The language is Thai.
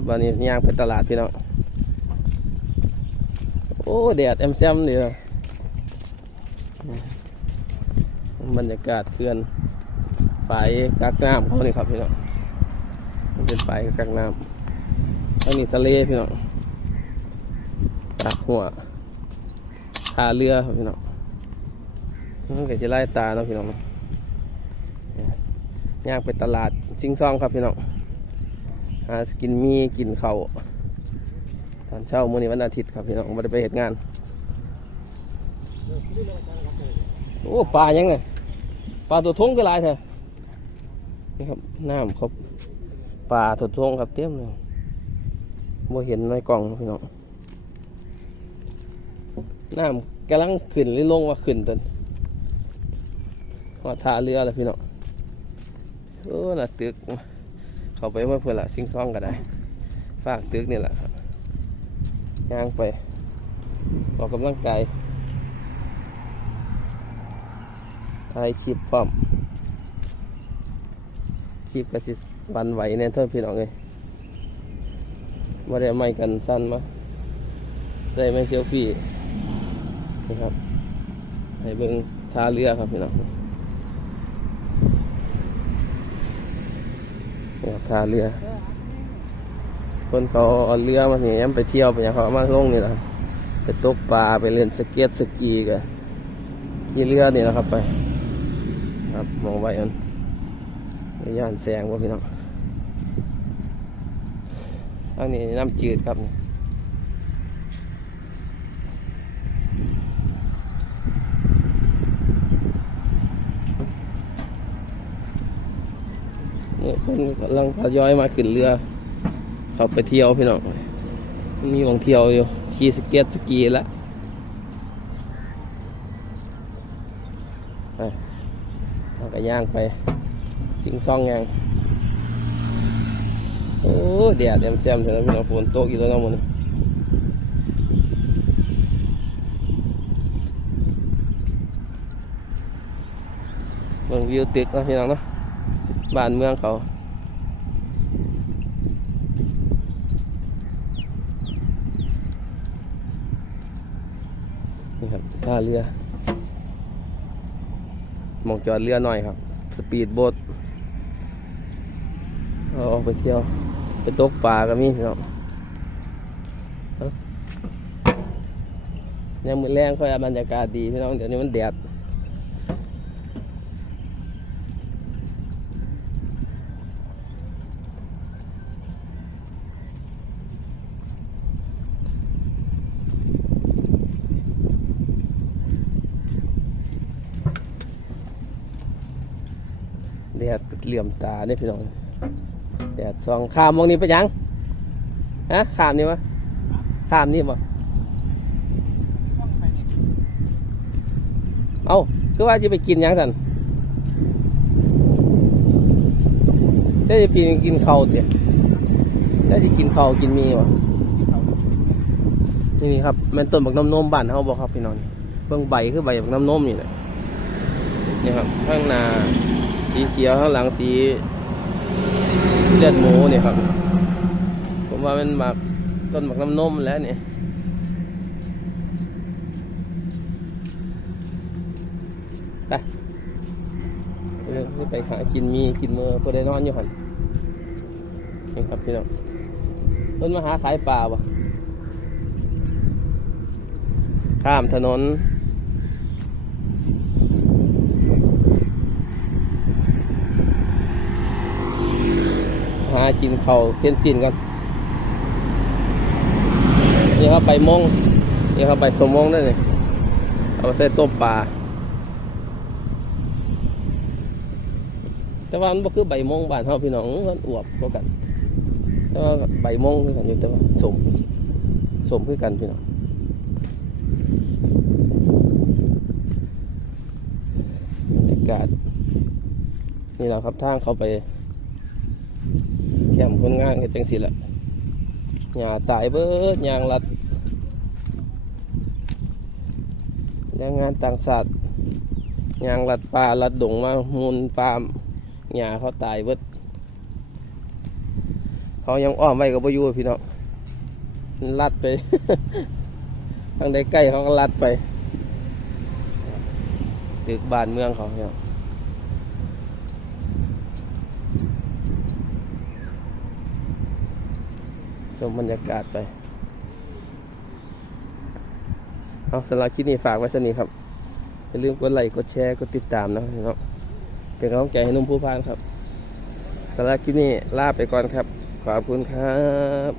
ครับอันนี้ย่างไปตลาดพี่น้องโอ้แดดแอมแซมเดียวบรรยากาศเขื่อนฝายกักน้ำเขานี่ครับพี่น้องมันเป็นฝายกักน้ำอันนี้ทะเลพี่น้องตักหัวทาเรือครับพี่น้องมันก็จะไล่ตาเนาะพี่น้องเนาะย่างไปตลาดชิงซองครับพี่น้อง หากินมีกินเขาตอนเช้ามื้อนี้วันอาทิตย์ครับพี่น้องไม่ได้ไปเหตุงาน โอ้ปลายังไงปลาตัวทงก็หลายแท้นี่ครับน้ำครับปลาตัวทงครับเต็มเลยบ่เห็นในกล่องพี่น้องน้ำกำลังขึ้นหรือลงว่าขึ้นตอนว่าท่าเรือแล้วพี่น้องโอ้น่ะตึก เข้าไปเมื่อเพื่อละซิงซ่องก็ได้ฝากตึกนี่แหละครับย่างไปออกกำลังกายไอชิปพร้อมชิปกระสิวันไหวแน่เท่าพี่น้องเลยว่าได้ไม่กันสั้นมาใส่ไม่เซลฟี่นะครับให้เบิ่งท่าเรือครับพี่น้อง เนี่ย ท่าเรือคนเขาเอาเรือมาเนี่ยย้ำไปเที่ยวไปอย่างเขาเอามาลงนี่แหละไปตกปลาไปเล่นสเก็ตสกีกันขี่เรือนี่แหละครับไป ครับมองไปอันย่านแสงว่าพี่น้องอันนี้น้ำจืดครับนี่ คนกำลังทยอยมาขึ้นเรือ เขาไปเที่ยวพี่น้องมีของเที่ยวอยู่ขี่สเก็ตสกีแล้วไปเอากระย่างไป สิงซองยางโอ้แดดแอมแซมเถอะนะพี่น้องฝนตกอยู่แล้วน้องมันเมืองวิวตึกนะพี่น้องเนาะ บ้านเมืองเขานี่ครับท่าเรือมองจอดเรือหน่อยครับ สปีดโบ๊ทเอาออกไปเที่ยว ไปตกปลาก็มีพี่น้องเอ้ายังมือแรงค่อยบรรยากาศดีพี่น้องเดี๋ยวนี้มันแดด ดเหลี่ยมตาเนี่ยพี่น้องแดดสองข้ามมองนี้ไปยังฮะข้ามนี่วะข้ามนี่บ่เอาคือว่าจะไปกินยังสันจะจะปีนกินข้าวเสียจะจะกินข้าวกินมีวะนี่นี่ครับมันต้นบักน้ำนมบ้านเขาบอกครับพี่น้องเบื้องใบคือใบบักน้ำนมนี่แหละนี่ครับข้างหน้า สีเขียวข้างหลังสีเลือดหมูเนี่ยครับ ผมว่าเป็นหมากต้นหมากน้ำนมแล้วเนี่ยไปไปหากินมีกินเมื่อพอได้นอนอยู่หันนี่ครับพี่น้องเพิ่นมาหาขายปลาบ่ข้ามถนน กินเขาเพี้นตินกันนี่เขาไปมงนี่เขาไปสมมงได้เลยเอาไปใส่ต้มปลาแต่ว่ามันก็คือใบมงบ้านเขาพี่น้องมันอวบกว่ากัน แต่ว่าใบมงคือกันอยู่แต่ว่าสมสมคือกันพี่น้องบรรยากาศนี่แหละครับทางเขาไป แคมคนงานก็จังสิละหญ้าตายเบิดยางรัดแรงงานต่างชาติยางรัดป่ารัดดงมามูลปล์มหญ้าเขาตายเบิดเขายังอ้อมไว้กับพายุพี่น้องมันลัดไป ทางใดใกล้เขาก็ลัดไปตึกบ้านเมืองเขาเนี่ย ชมบรรยากาศไป เอาสำหรับคลิปนี้ฝากไว้สนี้ครับ อย่าลืมกดไลค์ กดแชร์ กดติดตามนะครับ เป็นกำลังใจให้นุ่มผู้พานครับสำหรับคลิปนี้ลาไปก่อนครับ ขอบคุณครับ